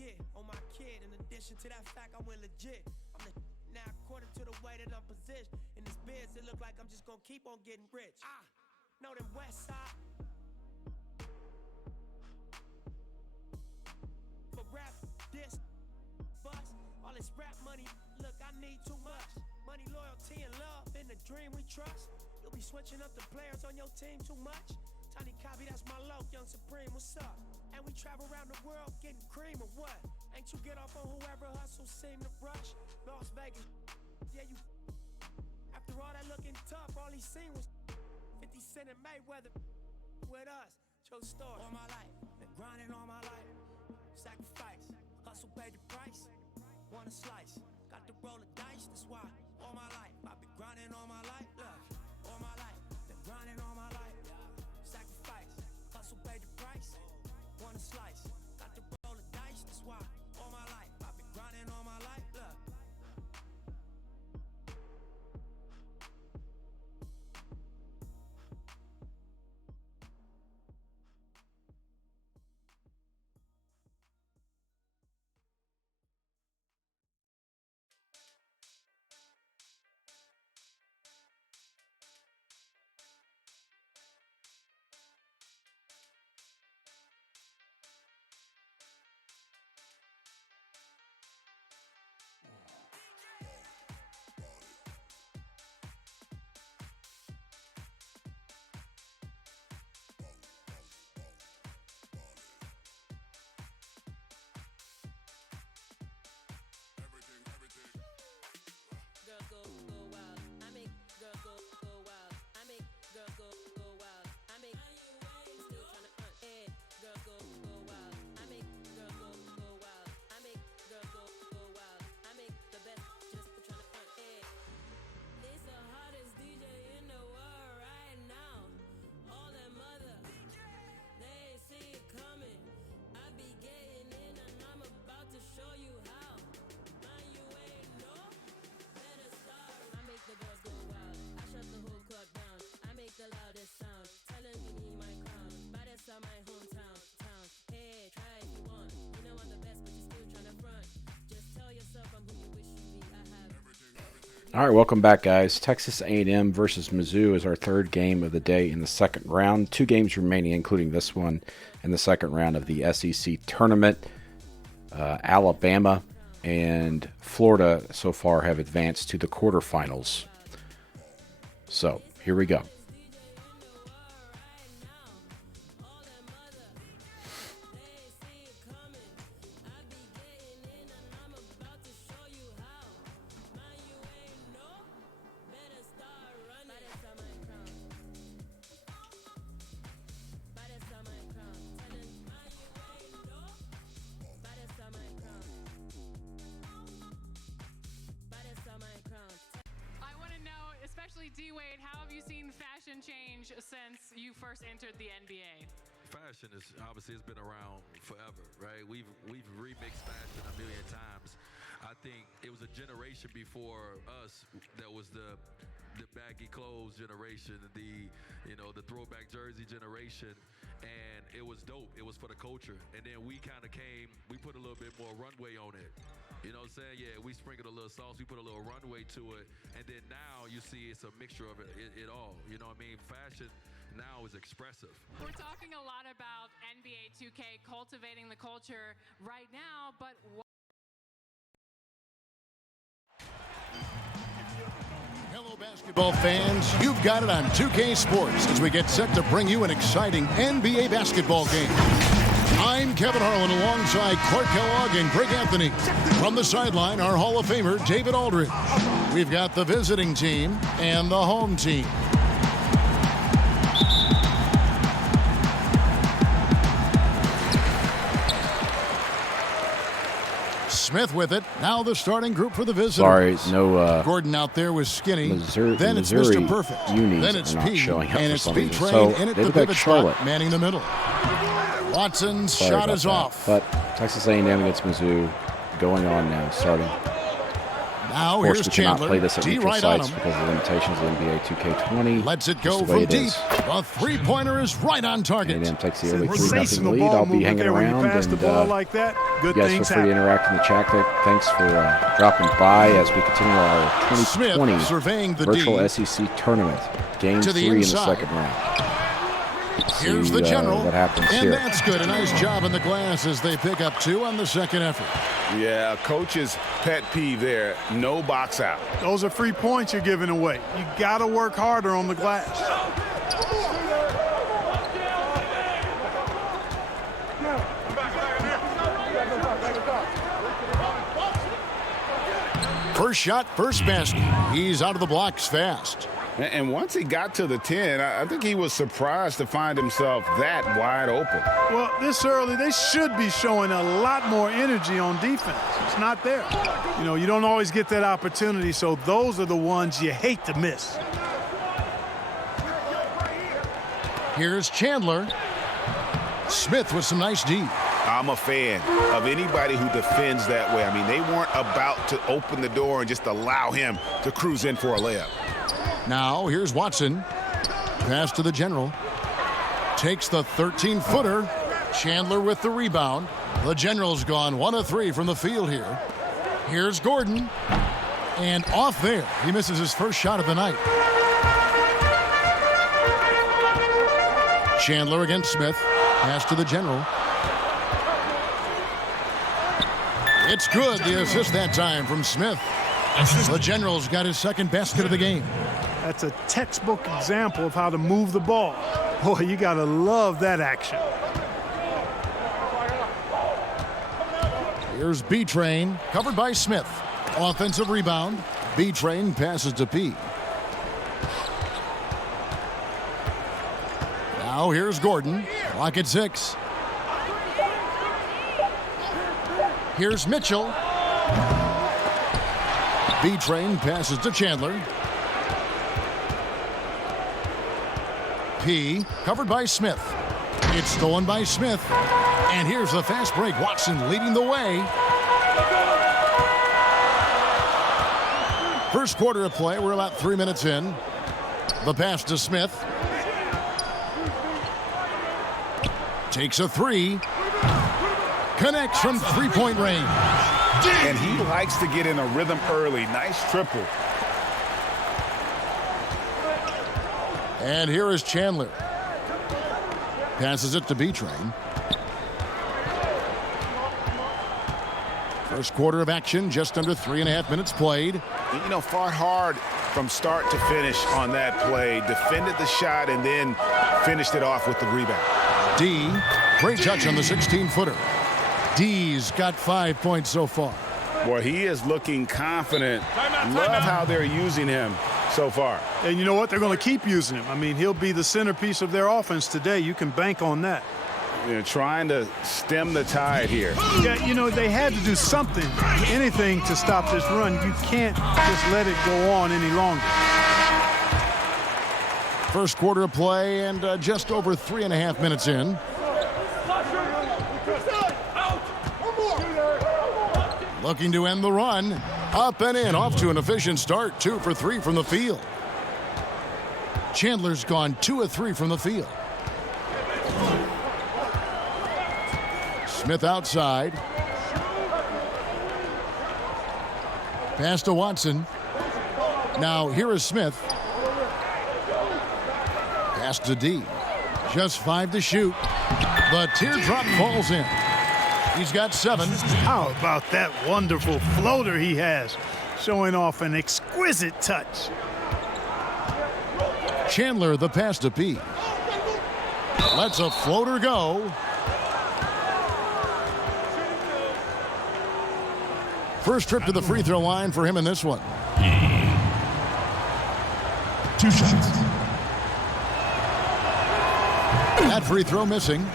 get on my kid. In addition to that fact, I went legit. I'm the now according to the way that I'm positioned in this biz, it look like I'm just gonna keep on getting rich. Know them West Side. For rap, this, bust, all this rap money. Look, I need too much. Money, loyalty, and love in the dream we trust. You'll be switching up the players on your team too much. Tiny Copy, that's my low, Young Supreme, what's up? And we travel around the world getting cream or what? Ain't you get off on whoever hustle seem to rush? Las Vegas, yeah, you. After all that looking tough, all he seen was 50 Cent and Mayweather with us. True story. All my life, been grinding all my life. Sacrifice, hustle paid the price. Want a slice, got to roll the dice, that's why. All my life, I've been grinding all my life. Look, all my life, been grinding all my life. Sacrifice, hustle paid the price. Want a slice, got to roll the dice, that's why. All my life, I've been grinding all my life. Look. Girl go wild. I make girl go wild. I make girl go wild. I make still tryna yeah. Girl go wild. I make girl go wild. I make girl go wild. I make the best just for tryna yeah. It's the hottest DJ in the world right now. All that mother, they ain't see it coming. I be getting in and I'm about to show you how. Man, you ain't know. I make the girls go wild. I shut the whole club down. I make the loudest sound. Tell them give me my crown. Baddest of my hometown. Hey, try if you want. You know I'm the best, but you still tryna front. Just tell yourself I'm who you wish you be. I have everything. All right, welcome back, guys. Texas A&M versus Mizzou is our third game of the day in the second round. 2 games remaining, including this one in the second round of the SEC tournament. Alabama and Florida so far have advanced to the quarterfinals. So, here we go. D-Wade, how have you seen fashion change since you first entered the NBA? Fashion is obviously it's been around forever, right? We've remixed fashion a million times. I think it was a generation before us that was the baggy clothes generation, the throwback jersey generation, and it was dope. It was for the culture, and then we kind of came. We put a little bit more runway on it. You know what I'm saying? Yeah, we sprinkled a little sauce, we put a little runway to it, and then now you see it's a mixture of it all. You know what I mean? Fashion now is expressive. We're talking a lot about NBA 2K cultivating the culture right now, but Hello, basketball fans. You've got it on 2K Sports as we get set to bring you an exciting NBA basketball game. I'm Kevin Harlan alongside Clark Kellogg and Greg Anthony. From the sideline, our Hall of Famer, David Aldridge. We've got the visiting team and the home team. Smith with it. Now the starting group for the visitors. Sorry, no. Gordon out there was skinny. Missouri, then it's Missouri Mr. Perfect. unis Then it's are not P. showing up And for it's some P reason. Train So in at they the look like pivot Charlotte. spot, manning the middle. Watson's Sorry shot about is that. off. But Texas A&M against Mizzou going on now, starting. Now Of course, here's we cannot Chandler. play this at D neutral right on sites him. because of the limitations of NBA 2K20. Lets it Just go the way from it deep. is. A three-pointer is right on target. A&M takes the early 3-0 Sensational lead. ball I'll be movement hanging there when you around, pass the and ball like that. Good you guys feel things free to happen. interact in the chat. Thanks for dropping by as we continue our Smith 2020 surveying the virtual D. SEC tournament. Game To the 3 in the inside. second round. Here's See, the general. what happens And here. that's good. A nice job in the glass as they pick up 2 on the second effort. Yeah, coach's pet peeve there. No box out. Those are free points you're giving away. You got to work harder on the glass. First shot, first basket. He's out of the blocks fast. And once he got to the 10, I think he was surprised to find himself that wide open. Well, this early, they should be showing a lot more energy on defense. It's not there. You know, you don't always get that opportunity, so those are the ones you hate to miss. Here's Chandler. Smith with some nice D. I'm a fan of anybody who defends that way. I mean, they weren't about to open the door and just allow him to cruise in for a layup. Now here's Watson. Pass to the general. Takes the 13-footer. Chandler with the rebound. The general's gone 1 of 3 from the field here. Here's Gordon. And off there. He misses his first shot of the night. Chandler against Smith. Pass to the general. It's good. The assist that time from Smith. The general's got his second basket of the game. That's a textbook example of how to move the ball. Boy, you got to love that action. Here's B-Train, covered by Smith. Offensive rebound. B-Train passes to P. Now here's Gordon. Clock at 6. Here's Mitchell. B-Train passes to Chandler. P, covered by Smith. It's stolen by Smith. And here's the fast break. Watson leading the way. First quarter of play. We're about 3 minutes in. The pass to Smith. Takes a 3. Connects from three-point range. And he likes to get in a rhythm early. Nice triple. And here is Chandler. Passes it to B-Train. First quarter of action, just under 3.5 minutes played. You know, fought hard from start to finish on that play. Defended the shot and then finished it off with the rebound. D, great touch on the 16-footer. D's got 5 points so far. Boy, he is looking confident. Love how they're using him so far. And you know what? They're going to keep using him. I mean, he'll be the centerpiece of their offense today. You can bank on that. They're trying to stem the tide here. Yeah, you know, they had to do something, anything to stop this run. You can't just let it go on any longer. First quarter of play and just over 3.5 minutes in. Looking to end the run. Up and in, off to an efficient start. 2 for 3 from the field. Chandler's gone 2 of 3 from the field. Smith outside. Pass to Watson. Now here is Smith. Pass to D. Just 5 to shoot. The teardrop falls in. He's got 7. How about that wonderful floater he has, showing off an exquisite touch. Chandler, the pass to P. Lets a floater go. First trip to the free throw line for him in this one. 2 shots. That free throw missing.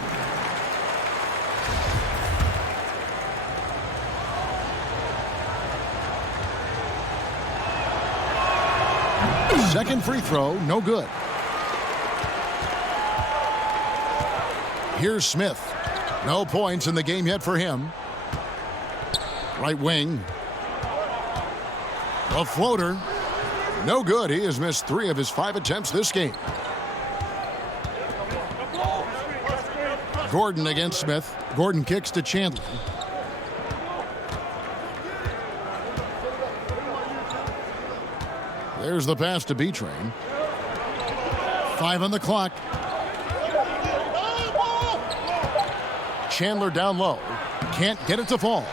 Second free throw, no good. Here's Smith. No points in the game yet for him. Right wing. A floater. No good. He has missed 3 of his 5 attempts this game. Gordon against Smith. Gordon kicks to Chandler. There's the pass to B-Train. 5 on the clock. Chandler down low. Can't get it to fall.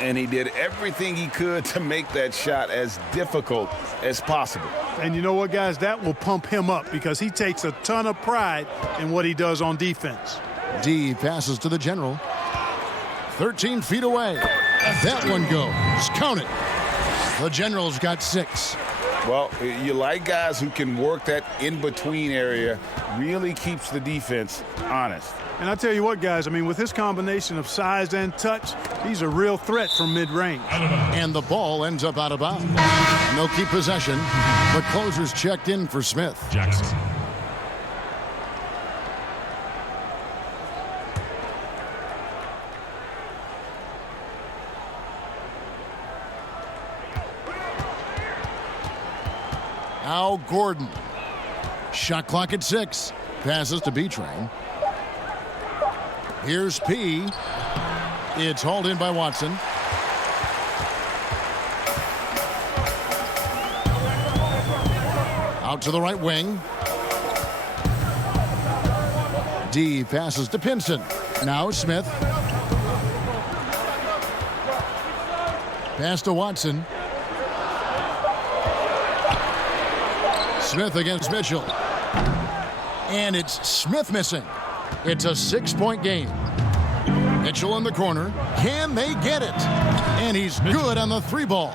And he did everything he could to make that shot as difficult as possible. And you know what, guys? That will pump him up because he takes a ton of pride in what he does on defense. D passes to the general. 13 feet away. That one goes. Count it. The general's got 6. Well, you like guys who can work that in-between area, really keeps the defense honest. And I tell you what, guys, I mean, with his combination of size and touch, he's a real threat from mid-range. And the ball ends up out of bounds. No keep possession. The closer's checked in for Smith. Jackson. Now Gordon. Shot clock at 6. Passes to B-Train. Here's P. It's hauled in by Watson. Out to the right wing. D passes to Pinson. Now Smith. Pass to Watson. Smith against Mitchell. And it's Smith missing. It's a 6-point game. Mitchell in the corner. Can they get it? And he's good on the 3 ball.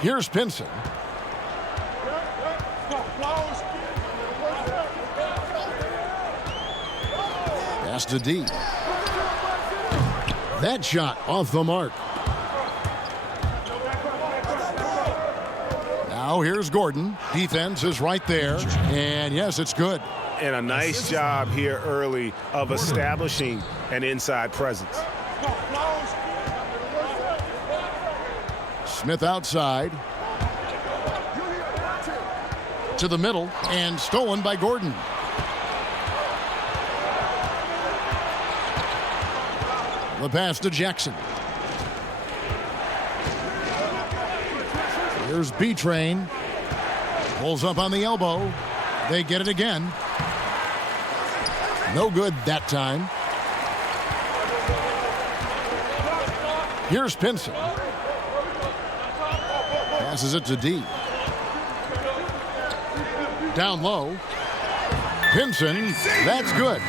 Here's Pinson. Pass to D. That shot off the mark. Now here's Gordon. Defense is right there. And yes, it's good. And a nice job here early of establishing an inside presence. Smith outside. To the middle and stolen by Gordon. The pass to Jackson. Here's B-Train. Pulls up on the elbow. They get it again. No good that time. Here's Pinson. Passes it to D. Down low. Pinson, that's good.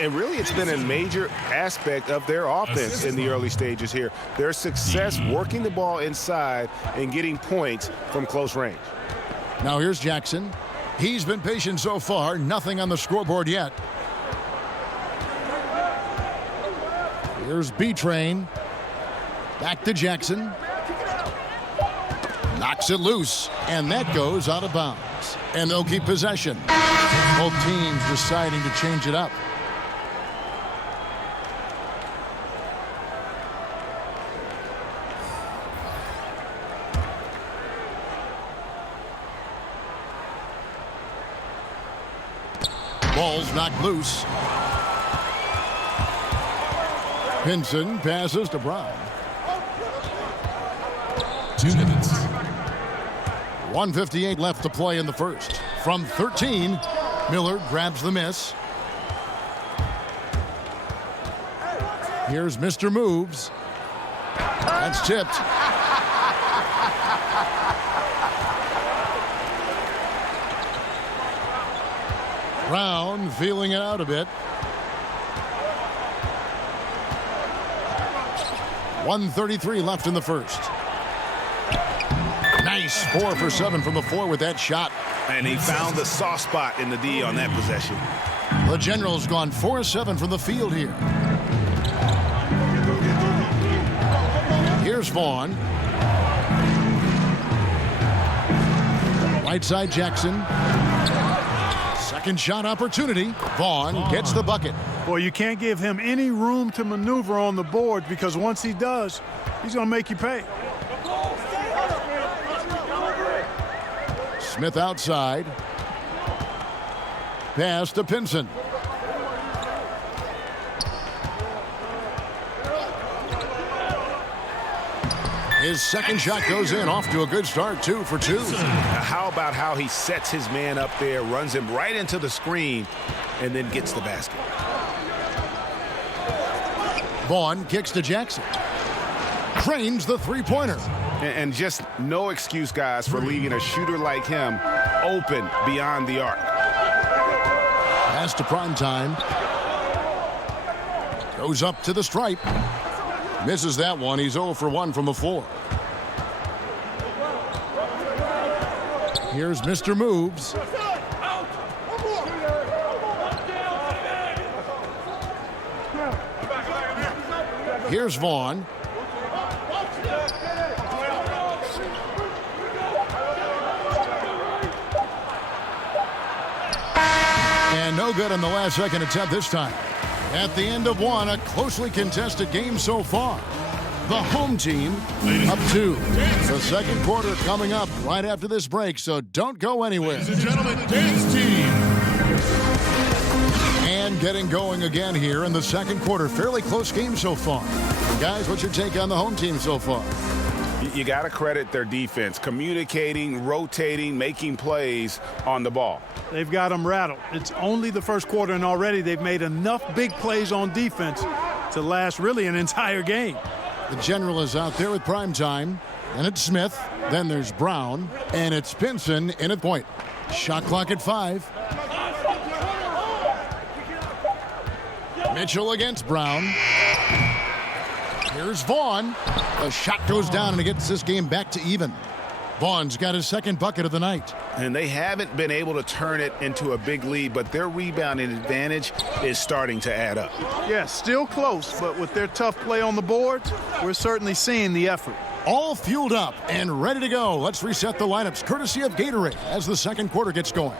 And really, it's been a major aspect of their offense in the early stages here. Their success working the ball inside and getting points from close range. Now here's Jackson. He's been patient so far. Nothing on the scoreboard yet. Here's B-Train. Back to Jackson. Knocks it loose. And that goes out of bounds. And they'll keep possession. Both teams deciding to change it up. Ball's knocked loose. Pinson passes to Brown. 2 minutes. 1:58 left to play in the first. From 13, Miller grabs the miss. Here's Mr. Moves. That's tipped. Brown feeling it out a bit. 1:33 left in the first. Nice 4 for 7 from the floor with that shot. And he found the soft spot in the D on that possession. The General's gone 4-7 from the field here. Here's Vaughn. Right side Jackson. Second shot opportunity. Vaughn gets the bucket. Boy, you can't give him any room to maneuver on the board because once he does, he's going to make you pay. Smith outside. Pass to Pinson. His second shot goes in, off to a good start, 2 for 2. How about how he sets his man up there, runs him right into the screen, and then gets the basket. Vaughn kicks to Jackson. Cranes the three-pointer. And just no excuse, guys, for leaving a shooter like him open beyond the arc. Pass to Primetime. Goes up to the stripe. Misses that one. He's 0 for 1 from the floor. Here's Mr. Moves. Here's Vaughn. And no good on the last second attempt this time. At the end of one, a closely contested game so far. The home team up 2. The second quarter coming up right after this break, so don't go anywhere. Ladies and gentlemen, dance team. And getting going again here in the second quarter. Fairly close game so far. Guys, what's your take on the home team so far? You got to credit their defense, communicating, rotating, making plays on the ball. They've got them rattled. It's only the first quarter, and already they've made enough big plays on defense to last really an entire game. The general is out there with Primetime, and it's Smith. Then there's Brown, and it's Pinson in at point. Shot clock at 5. Mitchell against Brown. Here's Vaughn. The shot goes down, and it gets this game back to even. Vaughn's got his second bucket of the night. And they haven't been able to turn it into a big lead, but their rebounding advantage is starting to add up. Yeah, still close, but with their tough play on the boards, we're certainly seeing the effort. All fueled up and ready to go. Let's reset the lineups courtesy of Gatorade as the second quarter gets going.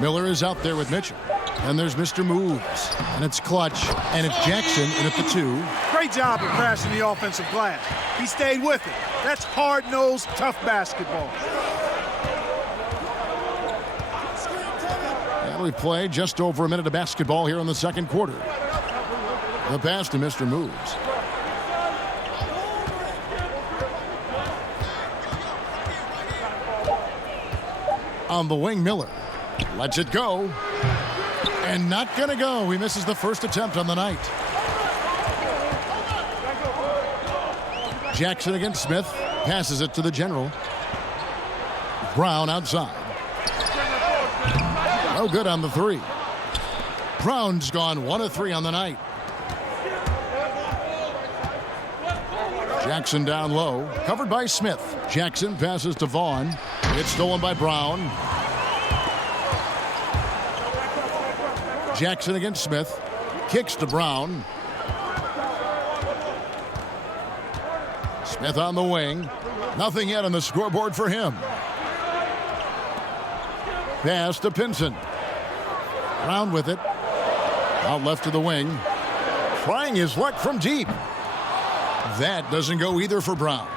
Miller is out there with Mitchell. And there's Mr. Moves. And it's Clutch. And it's Jackson in at the 2. Great job of crashing the offensive glass. He stayed with it. That's hard-nosed, tough basketball. And we played just over a minute of basketball here in the second quarter. The pass to Mr. Moves. On the wing, Miller. Lets it go. And not going to go. He misses the first attempt on the night. Jackson against Smith. Passes it to the general. Brown outside. No good on the 3. Brown's gone 1 of 3 on the night. Jackson down low. Covered by Smith. Jackson passes to Vaughn. It's stolen by Brown. Jackson against Smith. Kicks to Brown. Smith on the wing. Nothing yet on the scoreboard for him. Pass to Pinson. Brown with it. Out left to the wing. Trying his luck from deep. That doesn't go either for Brown.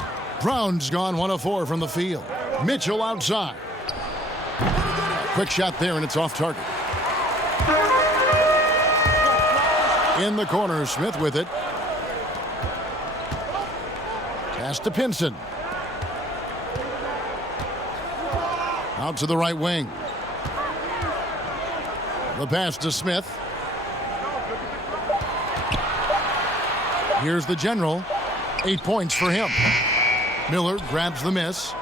Brown's gone 1 of 4 from the field. Mitchell outside. Quick shot there, and it's off target. In the corner, Smith with it. Pass to Pinson. Out to the right wing. The pass to Smith. Here's the general. 8 points for him. Miller grabs the miss.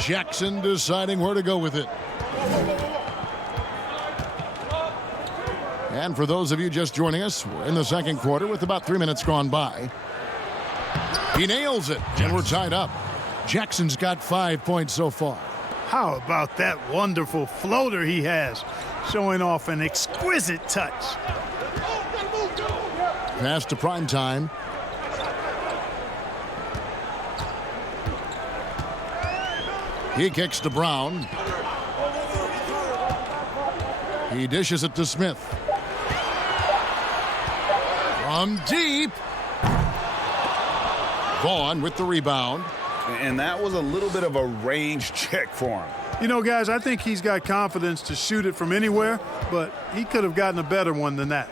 Jackson deciding where to go with it. And for those of you just joining us, we're in the second quarter with about 3 minutes gone by. He nails it, and we're tied up. Jackson's got 5 points so far. How about that wonderful floater he has, showing off an exquisite touch. Pass to Primetime. He kicks to Brown. He dishes it to Smith. From deep. Vaughn with the rebound. And that was a little bit of a range check for him. You know, guys, I think he's got confidence to shoot it from anywhere, but he could have gotten a better one than that.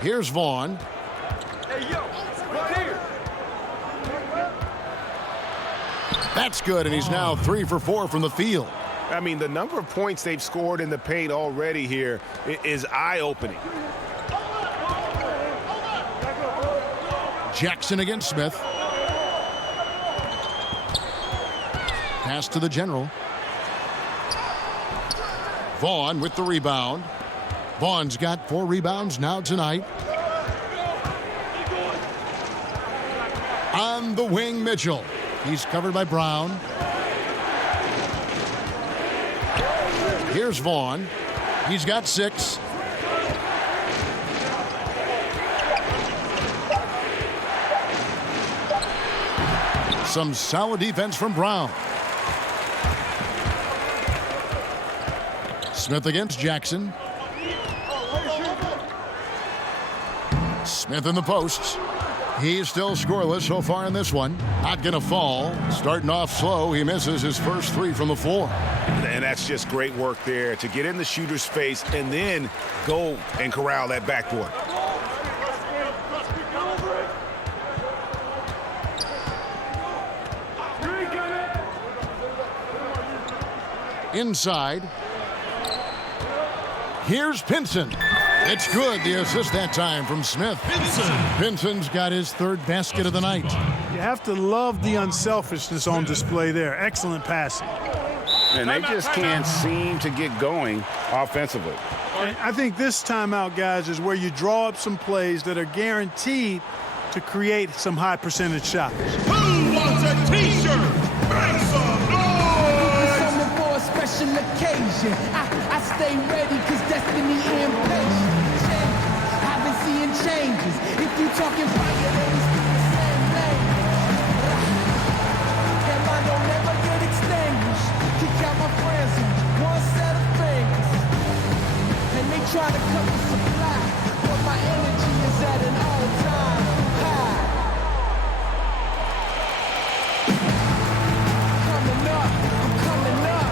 Here's Vaughn. Hey, yo, right here. That's good, and he's now 3 for 4 from the field. I mean, the number of points they've scored in the paint already here is eye-opening. Jackson against Smith. Pass to the general. Vaughn with the rebound. Vaughn's got 4 rebounds now tonight. On the wing, Mitchell. He's covered by Brown. Here's Vaughn. He's got 6. Some solid defense from Brown. Smith against Jackson. Smith in the posts. He's still scoreless so far in this one. Not going to fall. Starting off slow, he misses his first 3 from the floor. And that's just great work there to get in the shooter's face and then go and corral that backboard. Inside. Here's Pinson. It's good. The assist that time from Smith. Pinson's got his 3rd basket of the night. You have to love the unselfishness on display there. Excellent passing. And they just can't seem to get going offensively. And I think this timeout, guys, is where you draw up some plays that are guaranteed to create some high percentage shots. Who wants a t-shirt? Make some noise! Something for a special occasion. I stay ready because destiny impatient. I've been seeing changes. If you talking fire, then we speak the same language. And mine don't never get extinguished. Kick out my friends in one set of fingers. And they try to cut the supply, but my energy is at an all-time high. Coming up, I'm coming up.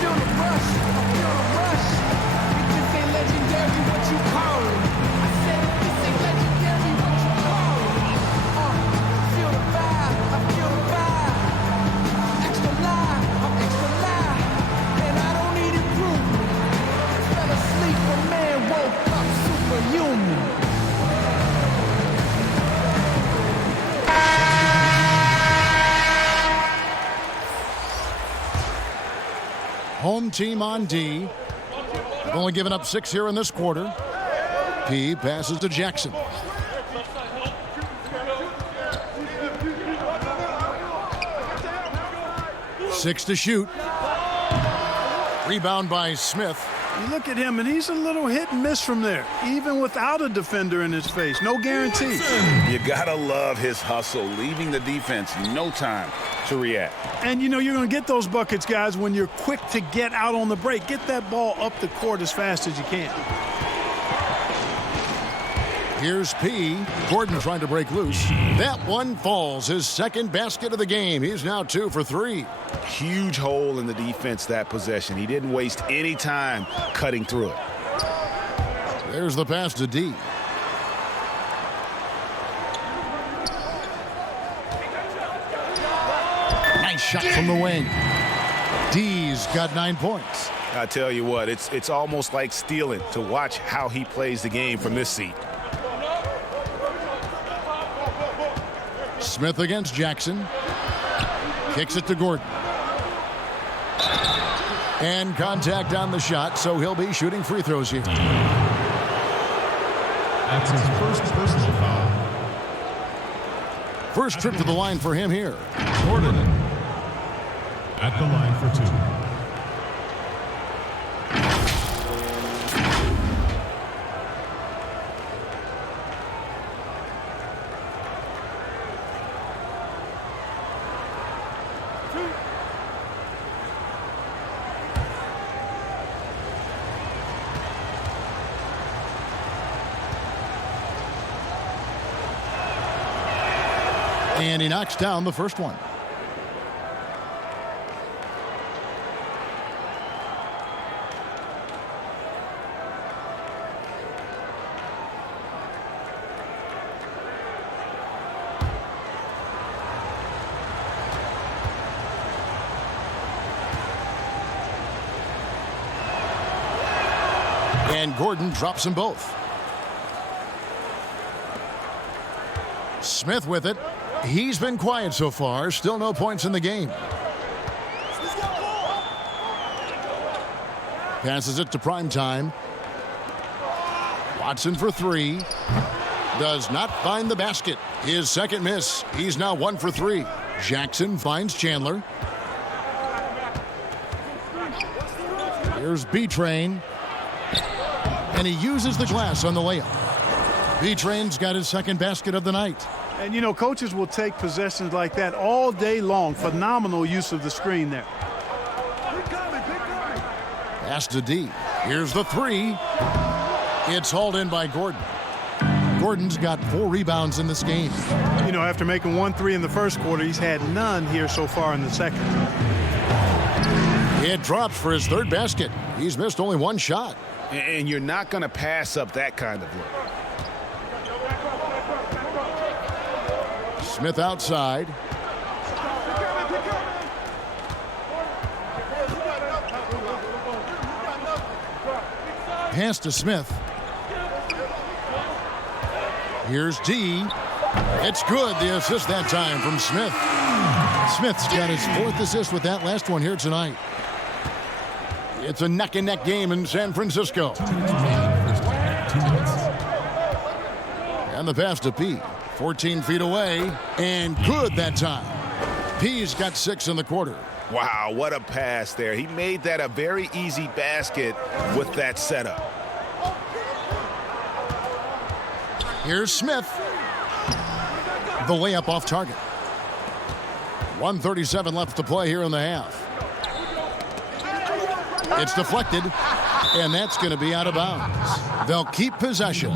Feel the rush, I feel the rush. If this ain't legendary, what you call it? I said if this ain't legendary, what you call it? Feel the vibe, I feel the vibe. Extra live, I'm extra live. And I don't need improvement. Fell asleep, a man woke up superhuman. Home team on D. They've only given up 6 here in this quarter. P passes to Jackson. Six to shoot. Rebound by Smith. You look at him, and he's a little hit and miss from there, even without a defender in his face. No guarantee. You gotta love his hustle, leaving the defense no time to react. And, you know, you're going to get those buckets, guys, when you're quick to get out on the break. Get that ball up the court as fast as you can. Here's P. Gordon trying to break loose. That one falls. His 2nd basket of the game. He's now 2 for 3. Huge hole in the defense that possession. He didn't waste any time cutting through it. There's the pass to D. Nice shot from the wing. D's got 9 points. I tell you what, it's almost like stealing to watch how he plays the game from this seat. Smith against Jackson. Kicks it to Gordon. And contact on the shot, so he'll be shooting free throws here. That's his first personal foul. First trip to the line for him here. Gordon at the line for 2. And he knocks down the first one. And Gordon drops them both. Smith with it. He's been quiet so far. Still no points in the game. Passes it to Primetime. Watson for three. Does not find the basket. His second miss. He's now 1 for 3. Jackson finds Chandler. Here's B-Train. And he uses the glass on the layup. B-Train's got his second basket of the night. And, you know, coaches will take possessions like that all day long. Phenomenal use of the screen there. Pass to D. Here's the three. It's hauled in by Gordon. Gordon's got 4 rebounds in this game. You know, after making 1 3 in the first quarter, he's had none here so far in the second. It drops for his third basket. He's missed only 1 shot. And you're not going to pass up that kind of look. Smith outside. Pass to Smith. Here's D. It's good. The assist that time from Smith. Smith's got his 4th assist with that last one here tonight. It's a neck-and-neck game in San Francisco. And the pass to P. 14 feet away. And good that time. P's got 6 in the quarter. Wow, what a pass there. He made that a very easy basket with that setup. Here's Smith. The layup off target. 1:37 left to play here in the half. It's deflected, and that's going to be out of bounds. They'll keep possession.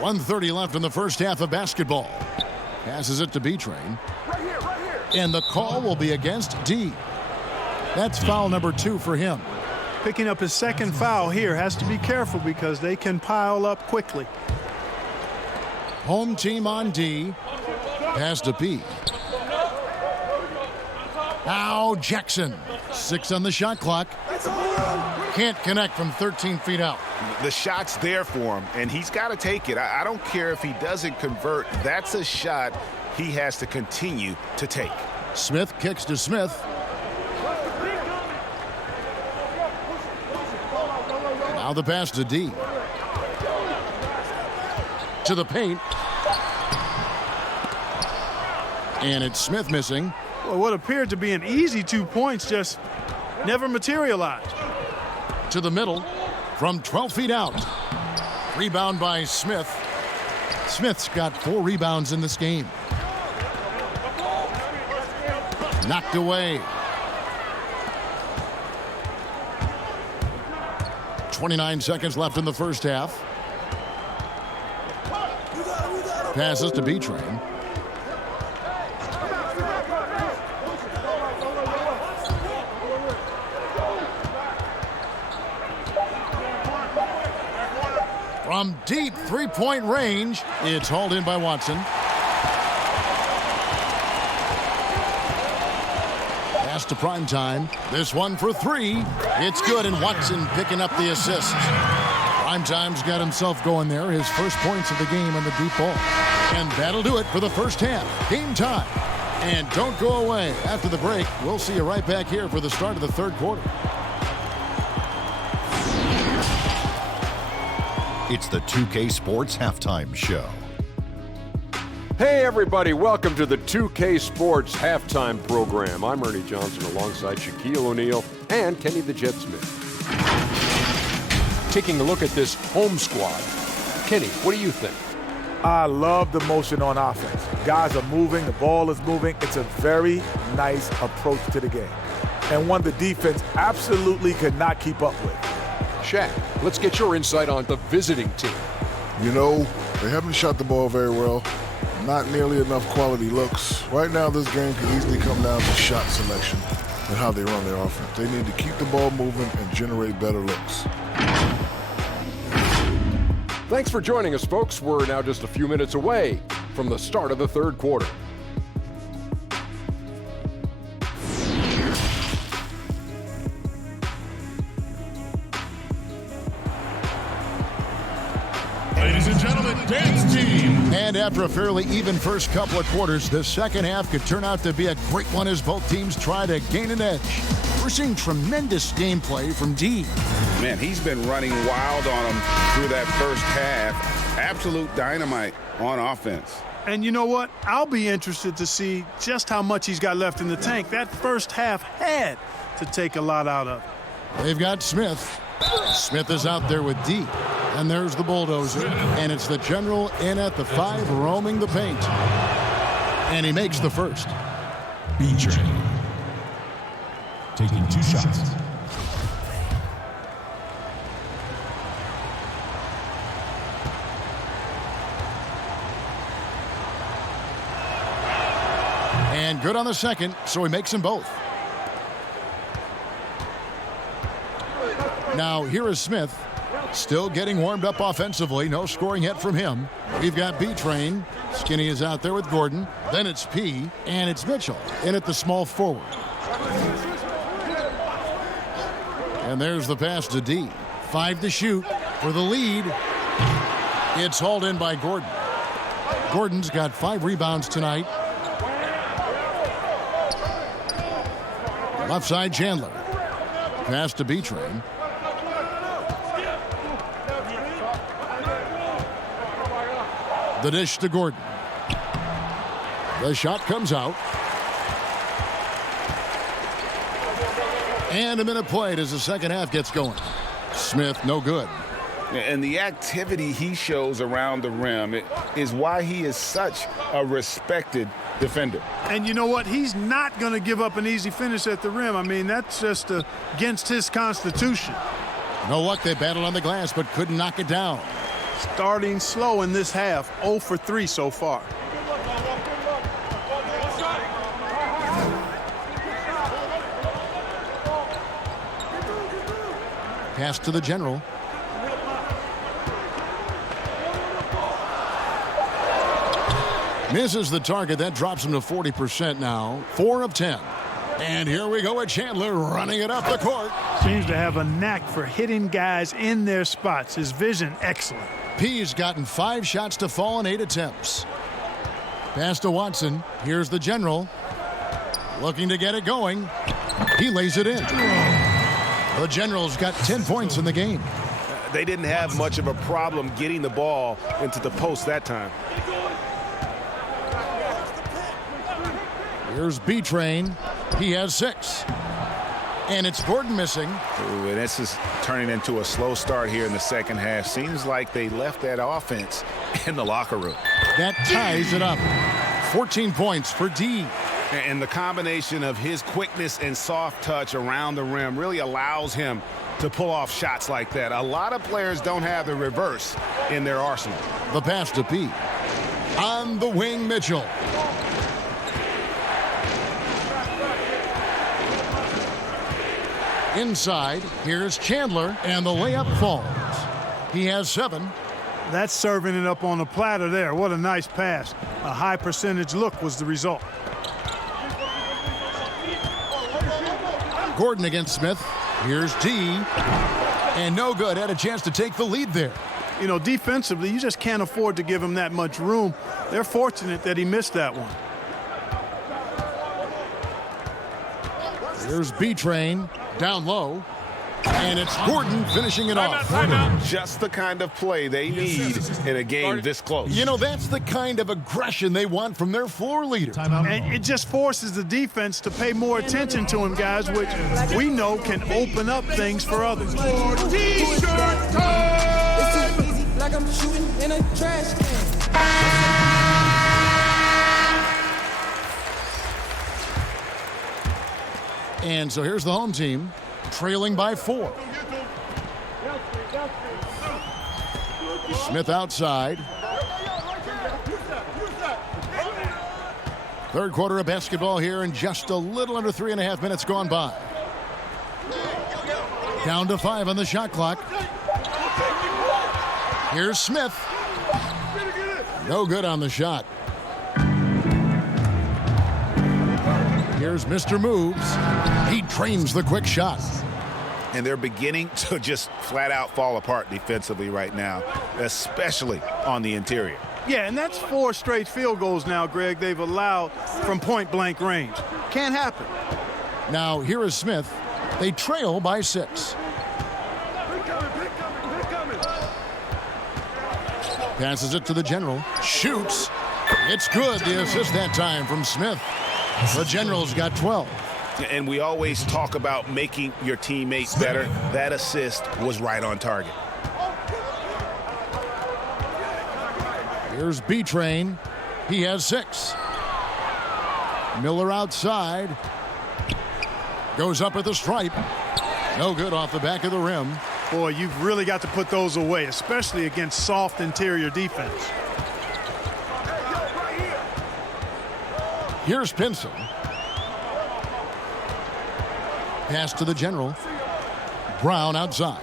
1:30 left in the first half of basketball. Passes it to B-Train. And the call will be against D. That's foul number 2 for him. Picking up his second foul here. Has to be careful because they can pile up quickly. Home team on D. Pass to P. Now Jackson. 6 on the shot clock. Can't connect from 13 feet out. The shot's there for him, and he's got to take it. I don't care if he doesn't convert. That's a shot he has to continue to take. Smith kicks to Smith. Now the pass to D. To the paint. And it's Smith missing. Well, what appeared to be an easy 2 points just never materialized. To the middle from 12 feet out. Rebound by Smith. Smith's got 4 rebounds in this game. Knocked away. 29 seconds left in the first half. Passes to B-Train. From deep three-point range, it's hauled in by Watson. Pass to Primetime. This one for 3. It's good, and Watson picking up the assist. Primetime's got himself going there. His first points of the game on the deep ball. And that'll do it for the first half. Game time. And don't go away. After the break, we'll see you right back here for the start of the third quarter. It's the 2K Sports Halftime Show. Hey everybody, welcome to the 2K Sports Halftime Program. I'm Ernie Johnson alongside Shaquille O'Neal and Kenny the Jet Smith. Taking a look at this home squad. Kenny, what do you think? I love the motion on offense. Guys are moving, the ball is moving. It's a very nice approach to the game. And one the defense absolutely could not keep up with. Shaq, let's get your insight on the visiting team. You know, they haven't shot the ball very well. Not nearly enough quality looks. Right now, this game could easily come down to shot selection and how they run their offense. They need to keep the ball moving and generate better looks. Thanks for joining us, folks. We're now just a few minutes away from the start of the third quarter. Ladies and gentlemen, dance team. And after a fairly even first couple of quarters, the second half could turn out to be a great one as both teams try to gain an edge. We're seeing tremendous gameplay from D. Man, he's been running wild on him through that first half. Absolute dynamite on offense. And you know what? I'll be interested to see just how much he's got left in the tank. That first half had to take a lot out of it. They've got Smith. Smith is out there with D. And there's the bulldozer. And it's the general in at the 5, roaming the paint. And he makes the first. B-Train. Taking 2 shots. And good on the second, so he makes them both. Now here is Smith, still getting warmed up offensively. No scoring yet from him. We've got B-Train. Skinny is out there with Gordon. Then it's P, and it's Mitchell in at the small forward. And there's the pass to D. 5 to shoot for the lead. It's hauled in by Gordon. Gordon's got 5 rebounds tonight. Left side, Chandler. Pass to B-Train. The dish to Gordon. The shot comes out. And a minute played as the second half gets going. Smith, no good. And the activity he shows around the rim is why he is such a respected defender. And you know what? He's not going to give up an easy finish at the rim. I mean, that's just against his constitution. No luck. They battled on the glass but couldn't knock it down. starting slow in this half, 0 for 3 so far. Pass to the general. Misses the target. That drops him to 40% now. 4 of 10. And here we go with Chandler running it up the court. Seems to have a knack for hitting guys in their spots. His vision, excellent. P's gotten 5 shots to fall in 8 attempts. Pass to Watson. Here's the general. Looking to get it going. He lays it in. The General's got 10 points in the game. They didn't have much of a problem getting the ball into the post that time. Here's B-Train. He has 6. And it's Gordon missing. Ooh, and this is turning into a slow start here in the second half. Seems like they left that offense in the locker room. That ties it up. 14 points for D. And the combination of his quickness and soft touch around the rim really allows him to pull off shots like that. A lot of players don't have the reverse in their arsenal. The pass to P. On the wing, Mitchell. Inside, here's Chandler, and the layup falls. He has 7. That's serving it up on the platter there. What a nice pass. A high percentage look was the result. Gordon against Smith. Here's D. And no good. Had a chance to take the lead there. You know, defensively, you just can't afford to give him that much room. They're fortunate that he missed that one. Here's B-Train. Down low. And it's Gordon finishing it off. Just the kind of play they need in a game this close. You know, that's the kind of aggression they want from their floor leader. And it just forces the defense to pay more attention to him, guys, which we know can open up things for others. T-shirt time! It's too easy, like I'm shooting in a trash can. And so here's the home team, trailing by 4. Smith outside. Third quarter of basketball here, and just a little under 3.5 minutes gone by. Down to 5 on the shot clock. Here's Smith. No good on the shot. Here's Mr. Moves. He trains the quick shot. And they're beginning to just flat out fall apart defensively right now, especially on the interior. Yeah, and that's 4 straight field goals now, Greg, they've allowed from point-blank range. Can't happen. Now, here is Smith. They trail by 6. Passes it to the general. Shoots. It's good. The assist that time from Smith. The General's got 12. And we always talk about making your teammates better. That assist was right on target. Here's B-Train. He has 6. Miller outside. Goes up at the stripe. No good off the back of the rim. Boy, you've really got to put those away, especially against soft interior defense. Here's Pinson. Pass to the general. Brown outside.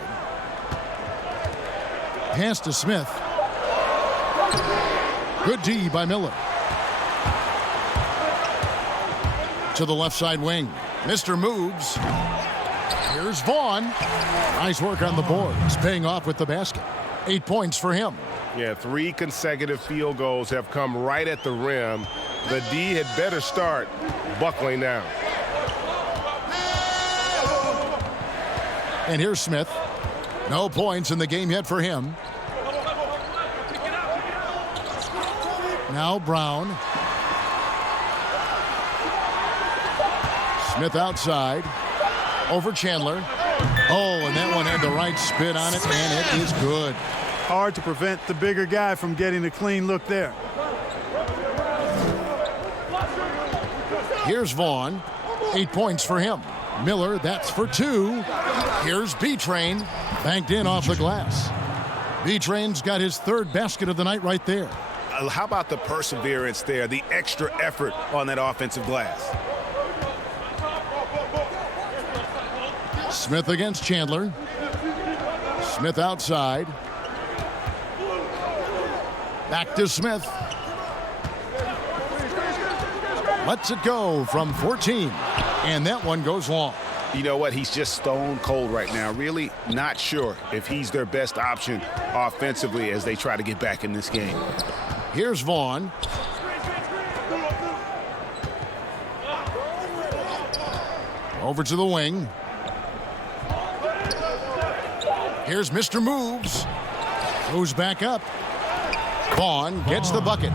Pass to Smith. Good D by Miller. To the left side wing. Mr. Moves. Here's Vaughn. Nice work on the boards. Paying off with the basket. 8 points for him. Yeah, 3 consecutive field goals have come right at the rim. The D had better start buckling down. And here's Smith. No points in the game yet for him. Now Brown. Smith outside. Over Chandler. Oh, and that one had the right spin on it, and it is good. Hard to prevent the bigger guy from getting a clean look there. Here's Vaughn. 8 points for him. Miller, that's for 2. Here's B-Train. Banked in off the glass. B-Train's got his third basket of the night right there. How about the perseverance there, the extra effort on that offensive glass? Smith against Chandler. Smith outside. Back to Smith. Lets it go from 14. And that one goes long. You know what? He's just stone cold right now. Really not sure if he's their best option offensively as they try to get back in this game. Here's Vaughn. Over to the wing. Here's Mr. Moves. Goes back up. Vaughn gets the bucket.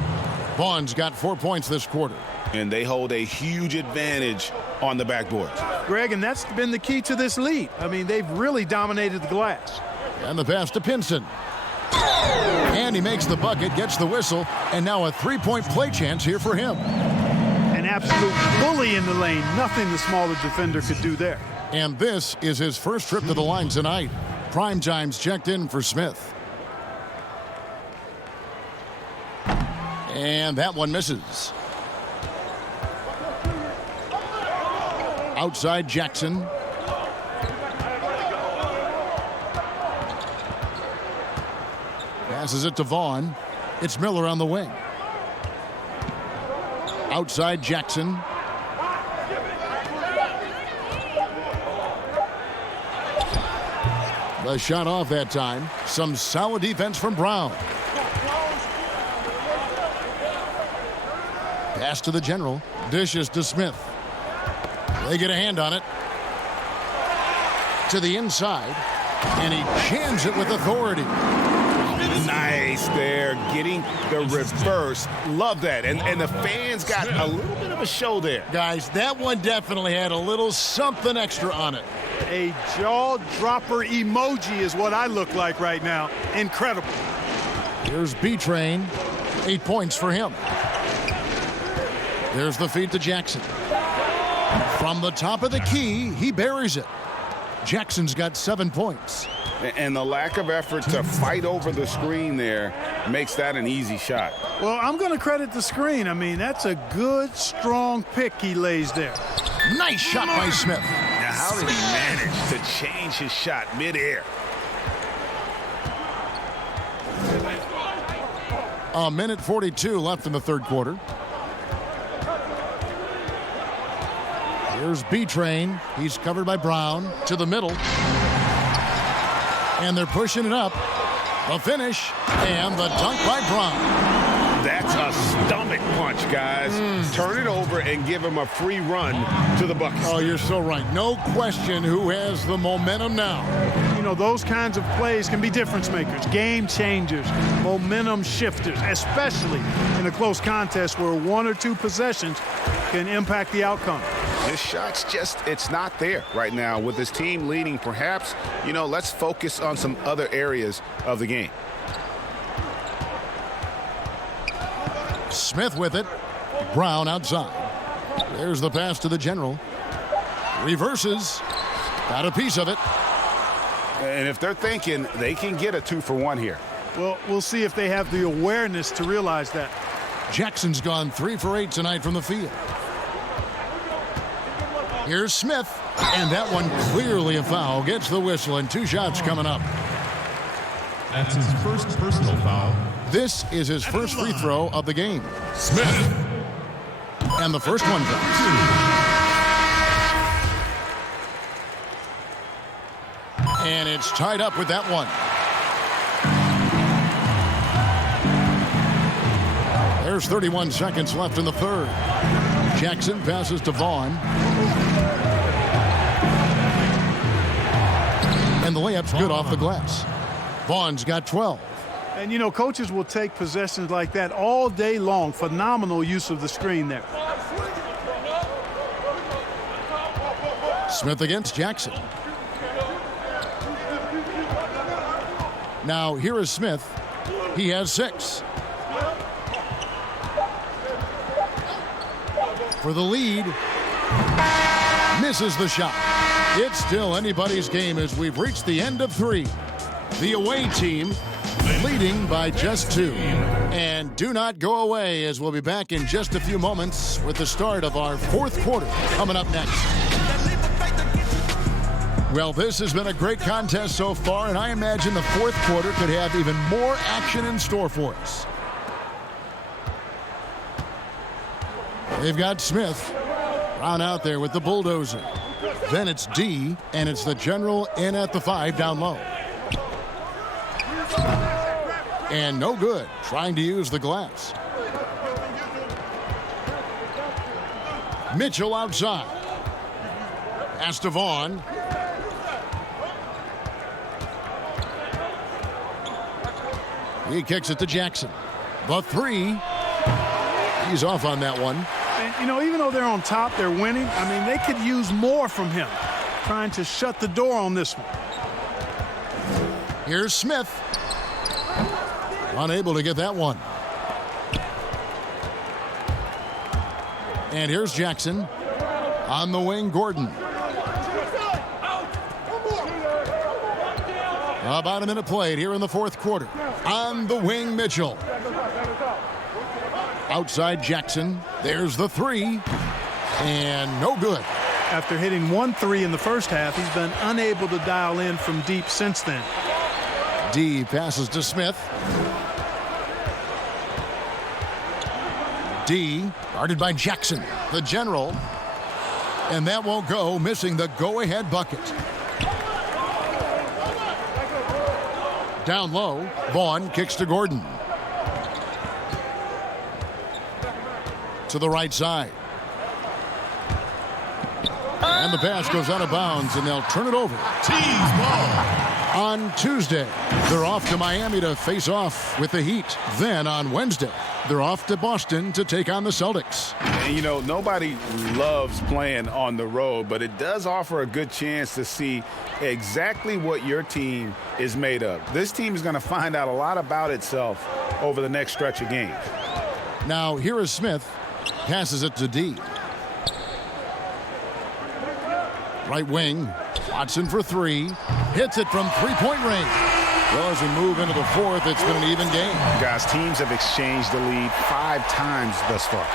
Vaughn's got 4 points this quarter. And they hold a huge advantage on the backboard. Greg, and that's been the key to this lead. I mean, they've really dominated the glass. And the pass to Pinson. And he makes the bucket, gets the whistle, and now a three-point play chance here for him. An absolute bully in the lane. Nothing the smaller defender could do there. And this is his first trip to the line tonight. Prime time's checked in for Smith. And that one misses. Outside Jackson. Passes it to Vaughn. It's Miller on the wing. Outside Jackson. The shot off that time. Some solid defense from Brown. Pass to the general. Dishes to Smith. They get a hand on it. To the inside. And he jams it with authority. Nice there, getting the reverse. Love that. And the fans got a little bit of a show there. Guys, that one definitely had a little something extra on it. A jaw-dropper emoji is what I look like right now. Incredible. Here's B-Train. 8 points for him. There's the feed to Jackson. From the top of the key, he buries it. Jackson's got 7 points. And the lack of effort to fight over the screen there makes that an easy shot. Well, I'm going to credit the screen. I mean, that's a good, strong pick he lays there. Nice shot by Smith. Now, how did he manage to change his shot midair? A minute 42 left in the third quarter. Here's B-Train. He's covered by Brown. To the middle. And they're pushing it up. The finish. And the dunk by Brown. That's a stomach punch, guys. Turn it over and give him a free run to the bucket. Oh, you're so right. No question who has the momentum now. You know, those kinds of plays can be difference makers, game changers, momentum shifters, especially in a close contest where 1 or 2 possessions can impact the outcome. His shot's just, it's not there right now. With his team leading, perhaps, you know, let's focus on some other areas of the game. Smith with it. Brown outside. There's the pass to the general. Reverses. Got a piece of it. And if they're thinking they can get a 2-for-1 here. Well, we'll see if they have the awareness to realize that. Jackson's gone 3 for 8 tonight from the field. Here's Smith. And that one clearly a foul. Gets the whistle and 2 shots coming up. That's his first personal foul. This is his first free throw of the game. Smith. And the first one drops. And it's tied up with that one. There's 31 seconds left in the third. Jackson passes to Vaughn. And the layup's good off the glass. Vaughn's got 12. And, you know, coaches will take possessions like that all day long. Phenomenal use of the screen there. Smith against Jackson. Now, here is Smith. He has 6. For the lead. Misses the shot. It's still anybody's game as we've reached the end of 3. The away team leading by just 2. And do not go away, as we'll be back in just a few moments with the start of our 4th quarter coming up next. Well, this has been a great contest so far, and I imagine the 4th quarter could have even more action in store for us. They've got Smith Brown out there with the bulldozer. Then it's D, and it's the general in at the 5 down low. And no good, trying to use the glass. Mitchell outside. Pass to Vaughn. He kicks it to Jackson. The 3. He's off on that one. And, you know, even though they're on top, they're winning. I mean, they could use more from him, trying to shut the door on this one. Here's Smith. Unable to get that one. And here's Jackson. On the wing, Gordon. About a minute played here in the 4th quarter. On the wing, Mitchell. Outside Jackson. There's the 3. And no good. After hitting 1 3 in the first half, he's been unable to dial in from deep since then. D passes to Smith. D guarded by Jackson, the general. And that won't go, missing the go-ahead bucket. Down low, Vaughn kicks to Gordon. To the right side. And the pass goes out of bounds, and they'll turn it over. Team's ball. On Tuesday, they're off to Miami to face off with the Heat. Then on Wednesday, they're off to Boston to take on the Celtics. And, you know, nobody loves playing on the road, but it does offer a good chance to see exactly what your team is made of. This team is going to find out a lot about itself over the next stretch of games. Now, here is Smith. Passes it to D. Right wing. Watson for 3. Hits it from three-point range. Well, as we move into the 4th, it's been an even game. Guys, teams have exchanged the lead 5 times thus far.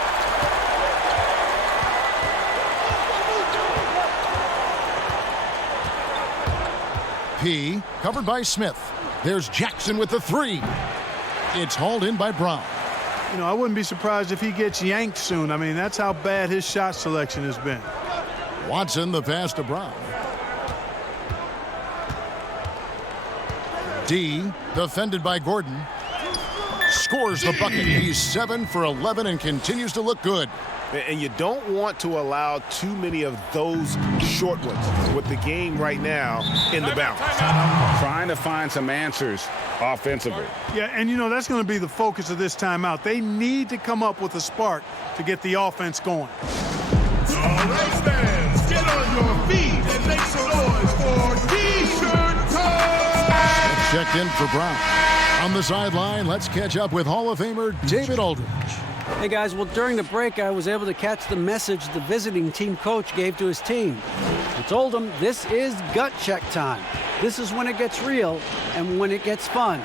P covered by Smith. There's Jackson with the 3. It's hauled in by Brown. You know, I wouldn't be surprised if he gets yanked soon. I mean, that's how bad his shot selection has been. Watson, the pass to Brown. D, defended by Gordon. Scores the bucket. He's 7 for 11 and continues to look good. And you don't want to allow too many of those short ones with the game right now in the balance. Trying to find some answers offensively. Yeah, and you know, that's going to be the focus of this timeout. They need to come up with a spark to get the offense going. All right, fans, get on your feet and make some noise for T-shirt time! Checked in for Brown. On the sideline, let's catch up with Hall of Famer David Aldridge. Hey guys, well during the break I was able to catch the message the visiting team coach gave to his team. He told them this is gut check time. This is when it gets real and when it gets fun.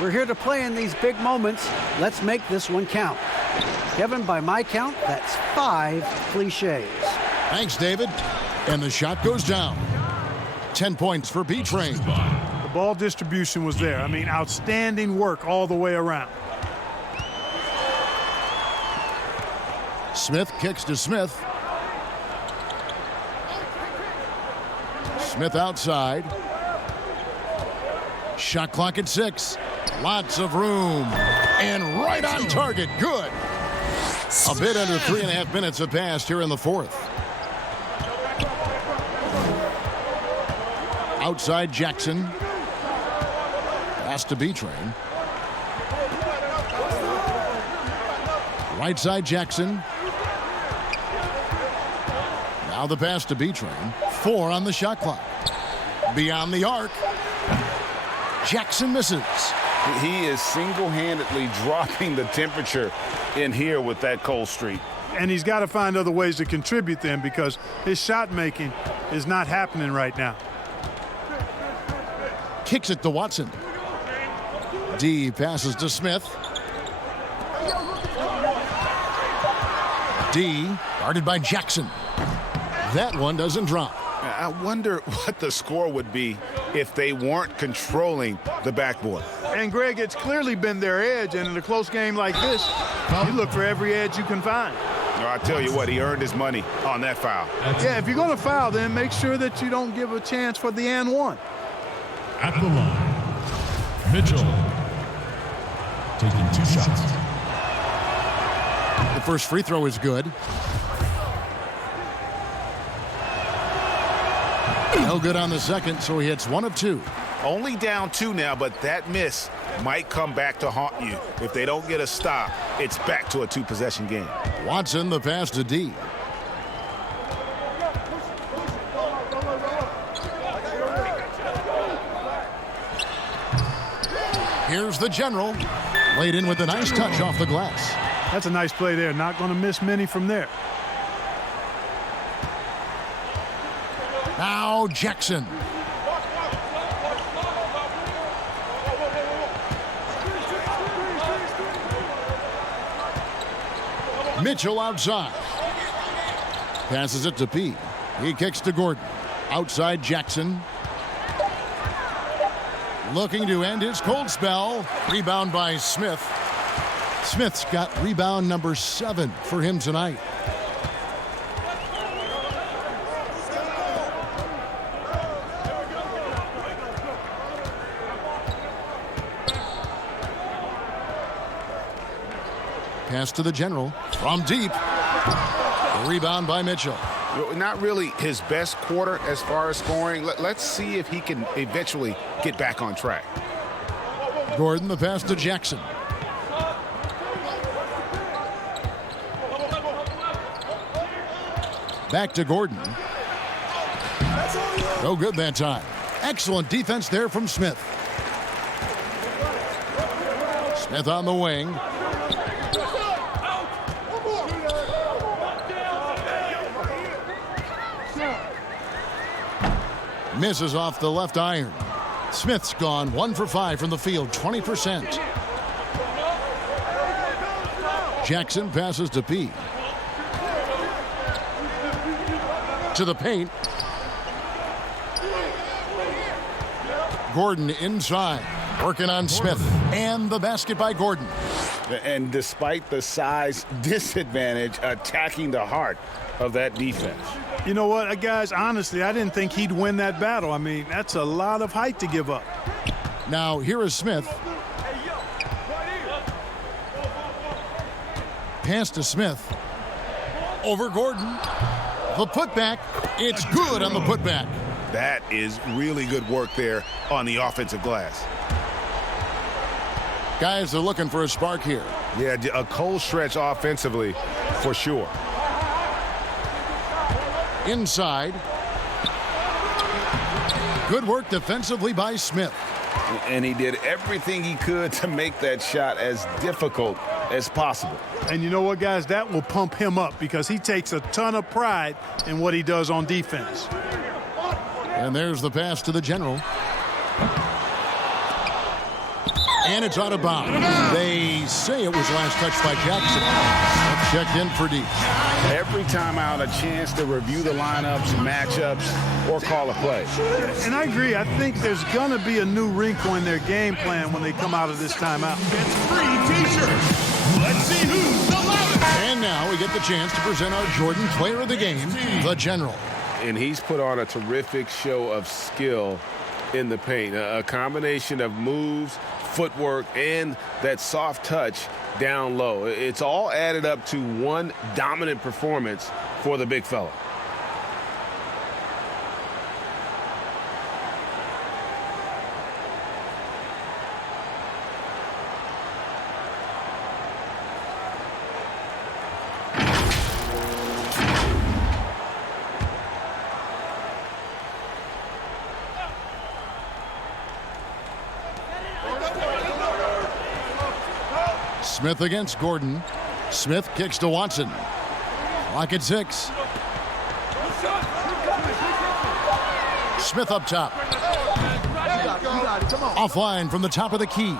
We're here to play in these big moments. Let's make this one count. Kevin, by my count, that's 5 cliches. Thanks, David. And the shot goes down. 10 points for B-Train. The ball distribution was there. I mean, outstanding work all the way around. Smith kicks to Smith. Smith outside. Shot clock at 6. Lots of room. And right on target. Good. A bit under 3.5 minutes have passed here in the 4th. Outside Jackson. Pass to B-Train. Right side Jackson. Now the pass to B-Train. 4 on the shot clock. Beyond the arc. Jackson misses. He is single-handedly dropping the temperature in here with that cold streak. And he's got to find other ways to contribute then, because his shot making is not happening right now. Kicks it to Watson. D passes to Smith. D guarded by Jackson. That one doesn't drop. I wonder what the score would be if they weren't controlling the backboard. And, Greg, it's clearly been their edge, and in a close game like this, you look for every edge you can find. I tell you what, he earned his money on that foul. Yeah, if you're going to foul, then make sure that you don't give a chance for the and one. At the line, Mitchell taking 2 shots. The first free throw is good. No good on the second, so he hits 1 of 2. Only down 2 now, but that miss might come back to haunt you. If they don't get a stop, it's back to a 2-possession game. Watson, the pass to D. Here's the general. Laid in with a nice touch off the glass. That's a nice play there. Not going to miss many from there. Now Jackson. Mitchell outside. Passes it to P. He kicks to Gordon. Outside Jackson. Looking to end his cold spell. Rebound by Smith. Smith's got rebound number 7 for him tonight. Pass to the general from deep. Rebound by Mitchell. Not really his best quarter as far as scoring. Let's see if he can eventually get back on track. Gordon, the pass to Jackson. Back to Gordon. No good that time. Excellent defense there from Smith. Smith on the wing. Misses off the left iron. Smith's gone 1 for 5 from the field, 20%. Jackson passes to P. To the paint. Gordon inside, working on Smith. And the basket by Gordon. And despite the size disadvantage, attacking the heart of that defense. You know what, guys, honestly, I didn't think he'd win that battle. I mean, that's a lot of height to give up. Now, here is Smith. Pass to Smith. Over Gordon. The putback. It's good on the putback. That is really good work there on the offensive glass. Guys are looking for a spark here. Yeah, a cold stretch offensively for sure. Inside. Good work defensively by Smith. And he did everything he could to make that shot as difficult as possible. And you know what, guys? That will pump him up because he takes a ton of pride in what he does on defense. And there's the pass to the general. And it's out of bounds. They say it was last touched by Jackson. That's checked in for D. Every time out, a chance to review the lineups, matchups, or call a play. And I agree. I think there's going to be a new wrinkle in their game plan when they come out of this timeout. It's free T-shirts. Let's see who's the loudest. And now we get the chance to present our Jordan Player of the Game, the General. And he's put on a terrific show of skill in the paint. A combination of moves, footwork, and that soft touch down low. It's all added up to one dominant performance for the big fella. Smith against Gordon. Smith kicks to Watson. Clock at 6. Smith up top. Offline from the top of the key.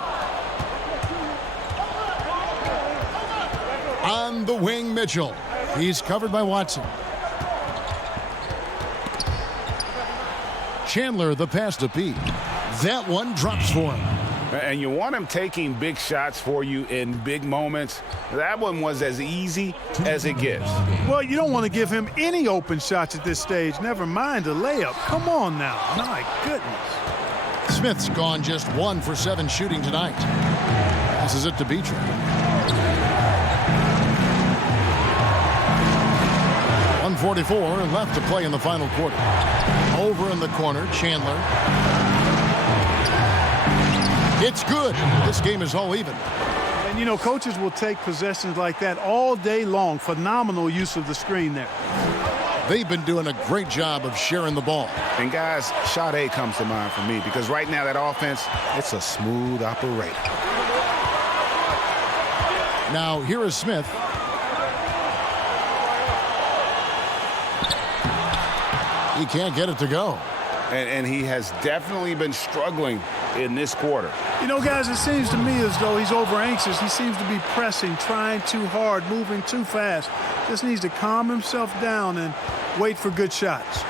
On the wing, Mitchell. He's covered by Watson. Chandler, the pass to Pete. That one drops for him. And you want him taking big shots for you in big moments. That one was as easy as it gets. Well, you don't want to give him any open shots at this stage. Never mind a layup. Come on now. My goodness. Smith's gone just 1 for 7 shooting tonight. Passes it to Beecher. .144 left to play in the final quarter. Over in the corner, Chandler. It's good. This game is all even. And, you know, coaches will take possessions like that all day long. Phenomenal use of the screen there. They've been doing a great job of sharing the ball. And, guys, Sade comes to mind for me because right now that offense, it's a smooth operator. Now, here is Smith. He can't get it to go. And he has definitely been struggling in this quarter. You know, guys, it seems to me as though he's over anxious. He seems to be pressing, trying too hard, moving too fast. Just needs to calm himself down and wait for good shots.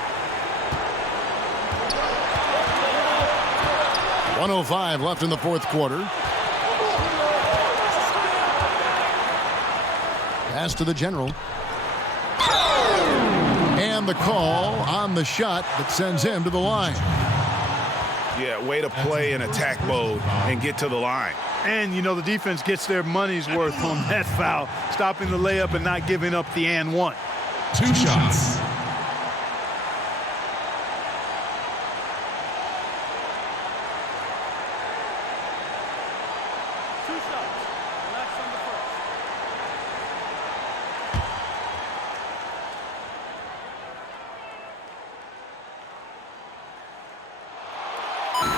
1:05 left in the fourth quarter. Pass to the general. And the call on the shot that sends him to the line. Yeah, way to play in attack mode and get to the line. And, you know, the defense gets their money's worth on that foul, stopping the layup and not giving up the and one. 2 shots.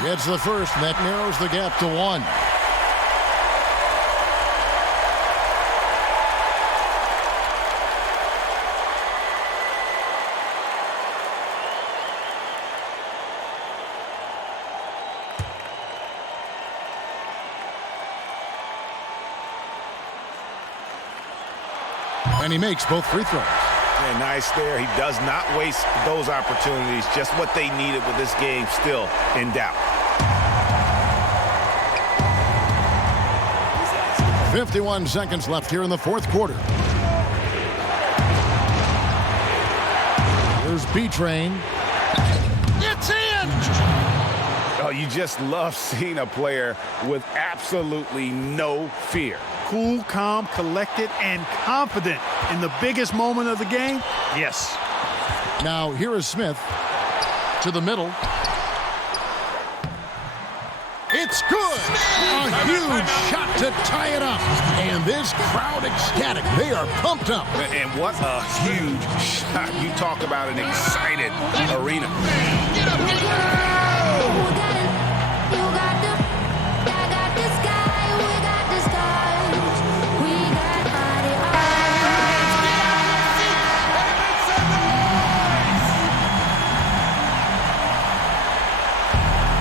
Gets the first, and that narrows the gap to 1. And he makes both free throws. Yeah, nice there. He does not waste those opportunities. Just what they needed with this game still in doubt. 51 seconds left here in the fourth quarter. Here's B-Train. It's in! Oh, you just love seeing a player with absolutely no fear. Cool, calm, collected, and confident in the biggest moment of the game? Yes. Now, here is Smith to the middle. It's good! A huge shot to tie it up. And this crowd ecstatic. They are pumped up. And what a huge shot. You talk about an excited arena. Get up, get up!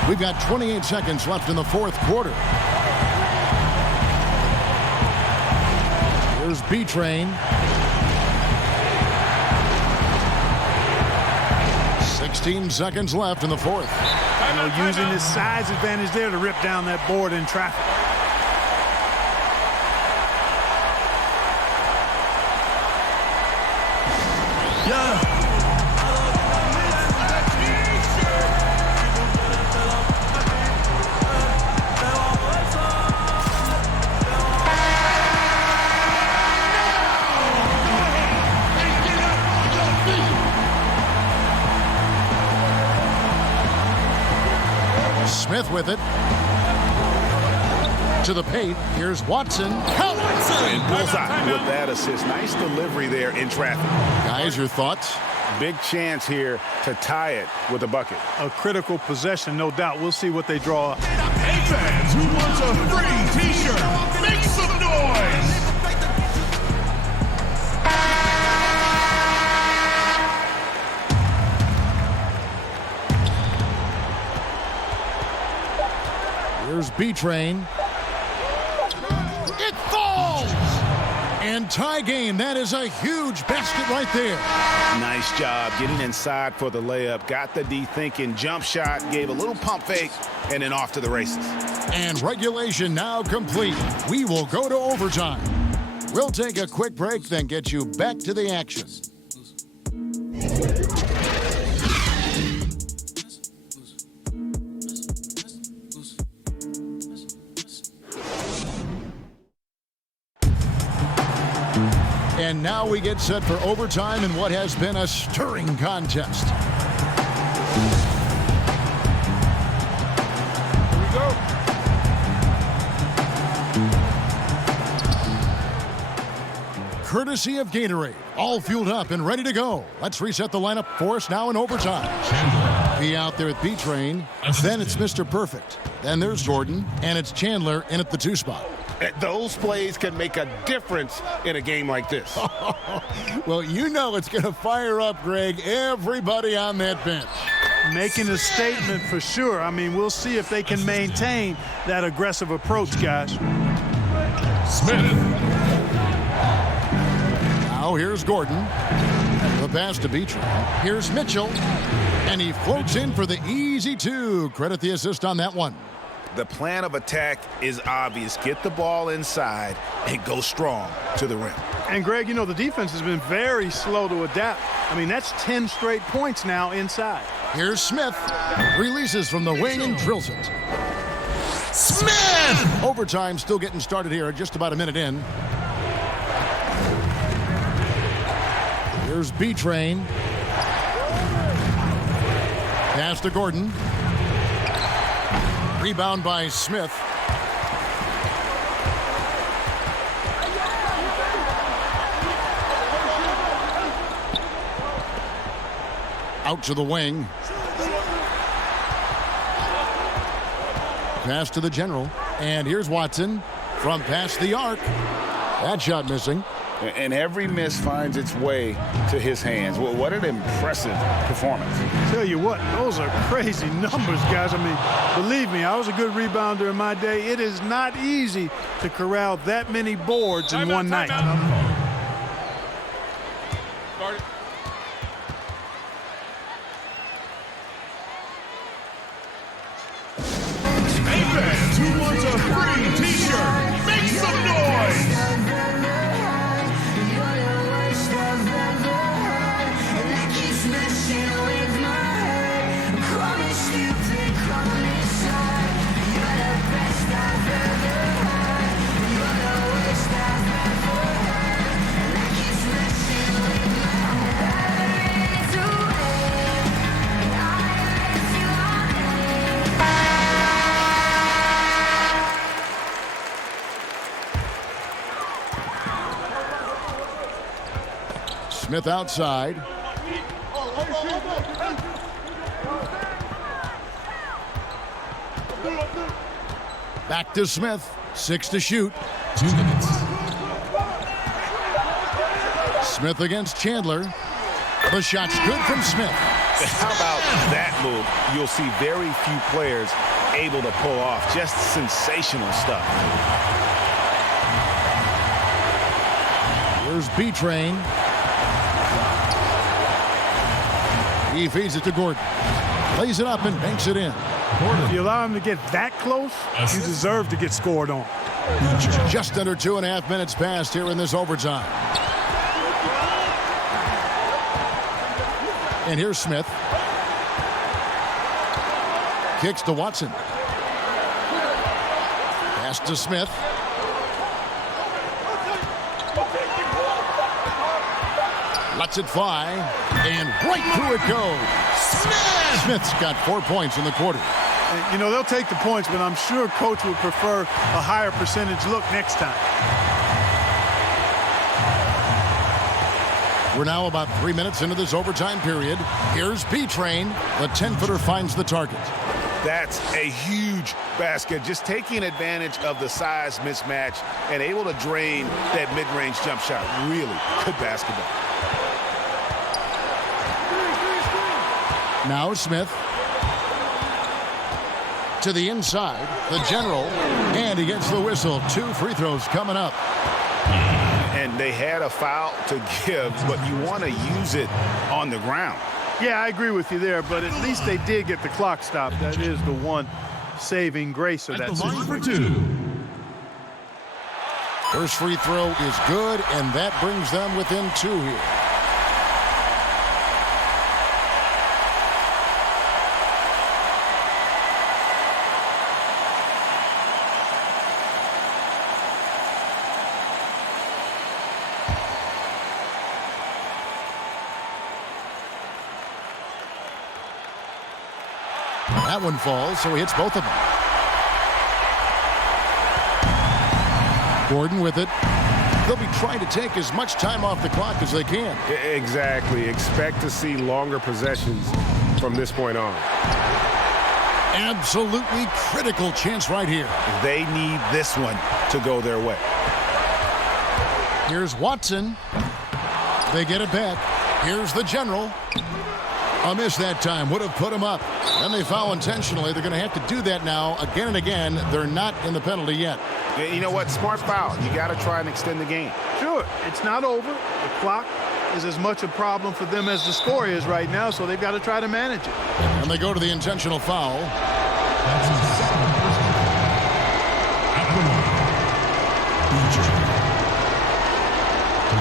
We've got 28 seconds left in the fourth quarter. Here's B-Train. 16 seconds left in the fourth. You know, using his size advantage there to rip down that board in traffic. Smith with it. To the paint. Here's Watson. And bullseye with that assist. Nice delivery there in traffic. Guys, your thoughts? Big chance here to tie it with a bucket. A critical possession, no doubt. We'll see what they draw up. Hey, fans, who wants a free T-shirt? Make some noise! Here's B-Train. It falls! And tie game. That is a huge basket right there. Nice job getting inside for the layup. Got the D thinking. Jump shot. Gave a little pump fake. And then off to the races. And regulation now complete. We will go to overtime. We'll take a quick break, then get you back to the action. And now we get set for overtime in what has been a stirring contest. Here we go. Courtesy of Gatorade, all fueled up and ready to go. Let's reset the lineup for us now in overtime. Be out there at B-Train, then it's Mr. Perfect. Then there's Gordon, and it's Chandler in at the 2 spot. Those plays can make a difference in a game like this. Well, you know it's going to fire up, Greg, everybody on that bench. Making a statement for sure. I mean, we'll see if they can maintain that aggressive approach, guys. Smith. Now here's Gordon. The pass to Beecher. Here's Mitchell. And he floats in for the easy 2. Credit the assist on that one. The plan of attack is obvious. Get the ball inside and go strong to the rim. And, Greg, you know, the defense has been very slow to adapt. I mean, that's 10 straight points now inside. Here's Smith. Releases from the wing and drills it. Smith! Overtime still getting started here, just about a minute in. Here's B-Train. Pass to Gordon. Rebound by Smith. Out to the wing. Pass to the general. And here's Watson from past the arc. That shot missing. And every miss finds its way to his hands. Well, what an impressive performance. Tell you what, those are crazy numbers, guys. I mean, believe me, I was a good rebounder in my day. It is not easy to corral that many boards in one night. Hey fans who wants a free t-shirt, make some noise! Smith outside. Back to Smith. 6 to shoot. 2 minutes. Smith against Chandler. The shot's good from Smith. How about that move? You'll see very few players able to pull off. Just sensational stuff. Here's B-Train. He feeds it to Gordon. Lays it up and banks it in. If you allow him to get that close, you deserve to get scored on. Just under 2.5 minutes passed here in this overtime. And here's Smith. Kicks to Watson. Pass to Smith. Lets it fly. And right through it goes. Smith! Smith's got 4 points in the quarter. You know, they'll take the points, but I'm sure coach would prefer a higher percentage look next time. We're now about 3 minutes into this overtime period. Here's B-Train. The 10-footer finds the target. That's a huge basket. Just taking advantage of the size mismatch and able to drain that mid-range jump shot. Really good basketball. Now Smith. To the inside. The general. And he gets the whistle. 2 free throws coming up. And and they had a foul to give, but you want to use it on the ground. Yeah, I agree with you there, but at least they did get the clock stopped. That is the one saving grace of that situation. For two. First free throw is good, and that brings them within 2 here. That one falls, so he hits both of them. Gordon with it. They'll be trying to take as much time off the clock as they can. Exactly. Expect to see longer possessions from this point on. Absolutely critical chance right here. They need this one to go their way. Here's Watson. They get it back. Here's the general. A miss that time would have put him up. Then they foul intentionally. They're going to have to do that now again and again. They're not in the penalty yet. You know what? Smart foul. You got to try and extend the game. Sure, it's not over. The clock is as much a problem for them as the score is right now, so they've got to try to manage it. And they go to the intentional foul. That's his second personal. At the line, BJ.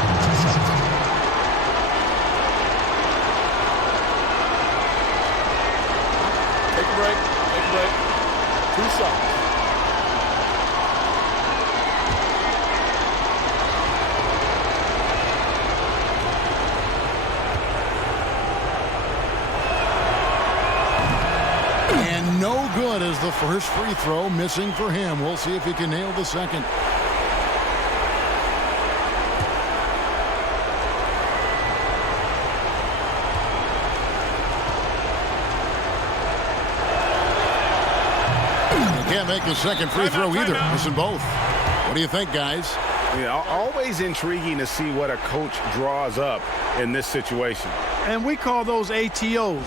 Taking 2 shots. Take a break. Take a break. 2 shots. And no good as the first free throw missing for him. We'll see if he can nail the second. Can't make the second free throw either. Missing both. What do you think, guys? Yeah, always intriguing to see what a coach draws up in this situation. And we call those ATOs,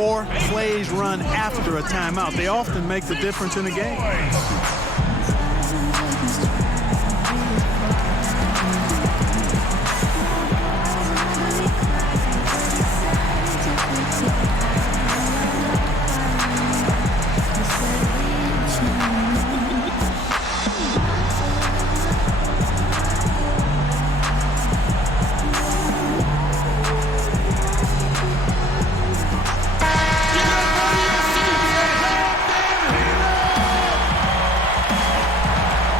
or plays run after a timeout. They often make the difference in the game.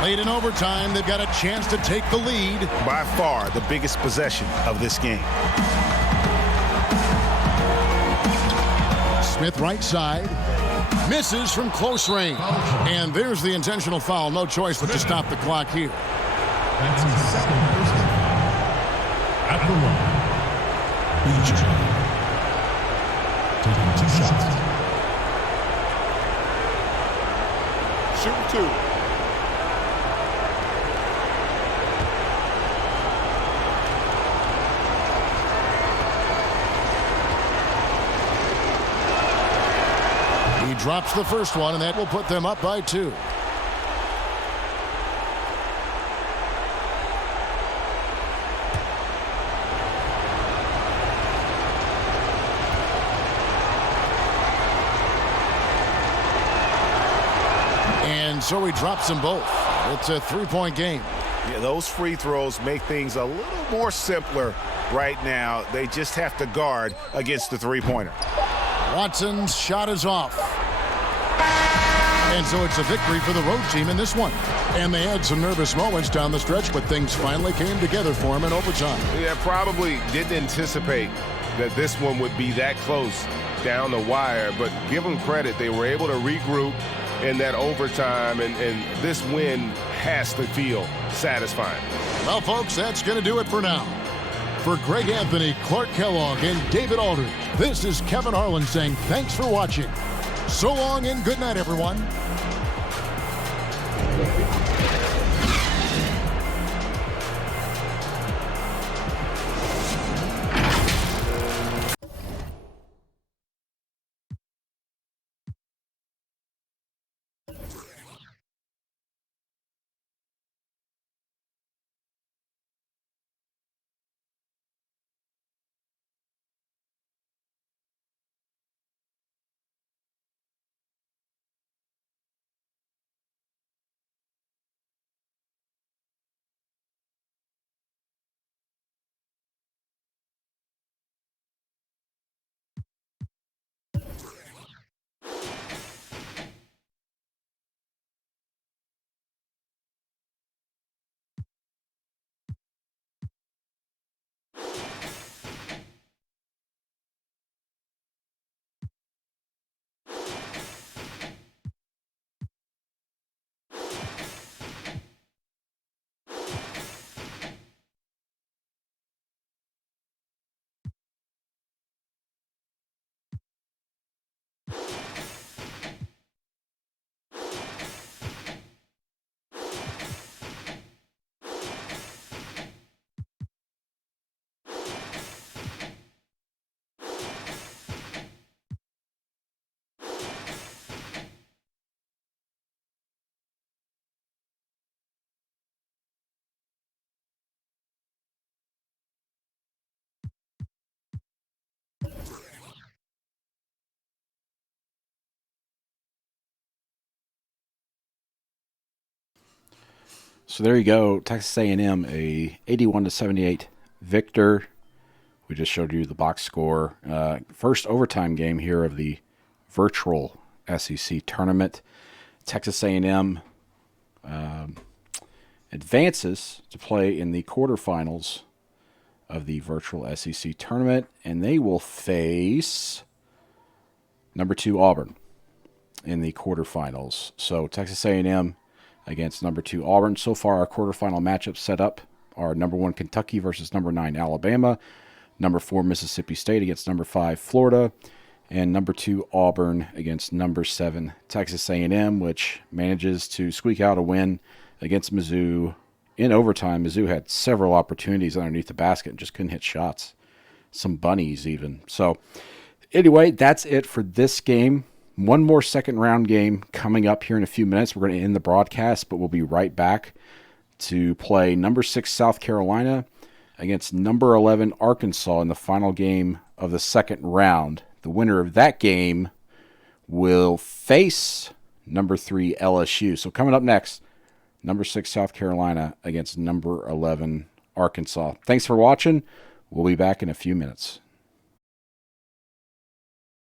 Late in overtime, they've got a chance to take the lead. By far, the biggest possession of this game. Smith right side. Misses from close range. And there's the intentional foul. No choice but to stop the clock here. That's his second personal. At the line, BJ. Taking 2 shots. Shoot 2. He drops the first one, and that will put them up by 2. And so he drops them both. It's a 3-point game. Yeah, those free throws make things a little more simpler right now. They just have to guard against the three-pointer. Watson's shot is off. And so it's a victory for the road team in this one. And they had some nervous moments down the stretch, but things finally came together for them in overtime. Yeah, probably didn't anticipate that this one would be that close down the wire, but give them credit. They were able to regroup in that overtime, and this win has to feel satisfying. Well, folks, that's going to do it for now. For Greg Anthony, Clark Kellogg, and David Aldridge, this is Kevin Harlan saying thanks for watching. So long and good night, everyone. So there you go, Texas A&M, a 81-78 victor. We just showed you the box score. First overtime game here of the virtual SEC tournament. Texas A&M advances to play in the quarterfinals of the virtual SEC tournament, and they will face number 2 Auburn in the quarterfinals. So Texas A&M against number 2 Auburn. So far, our quarterfinal matchups set up are number 1 Kentucky versus number 9 Alabama, number 4 Mississippi State against number 5 Florida, and number 2 Auburn against number 7 Texas A&M, which manages to squeak out a win against Mizzou in overtime. Mizzou had several opportunities underneath the basket and just couldn't hit shots. Some bunnies even. So anyway, that's it for this game. One more second round game coming up here in a few minutes. We're going to end the broadcast, but we'll be right back to play number 6 South Carolina against number 11 Arkansas in the final game of the second round. The winner of that game will face number 3 LSU. So coming up next, number 6 South Carolina against number 11 Arkansas. Thanks for watching. We'll be back in a few minutes.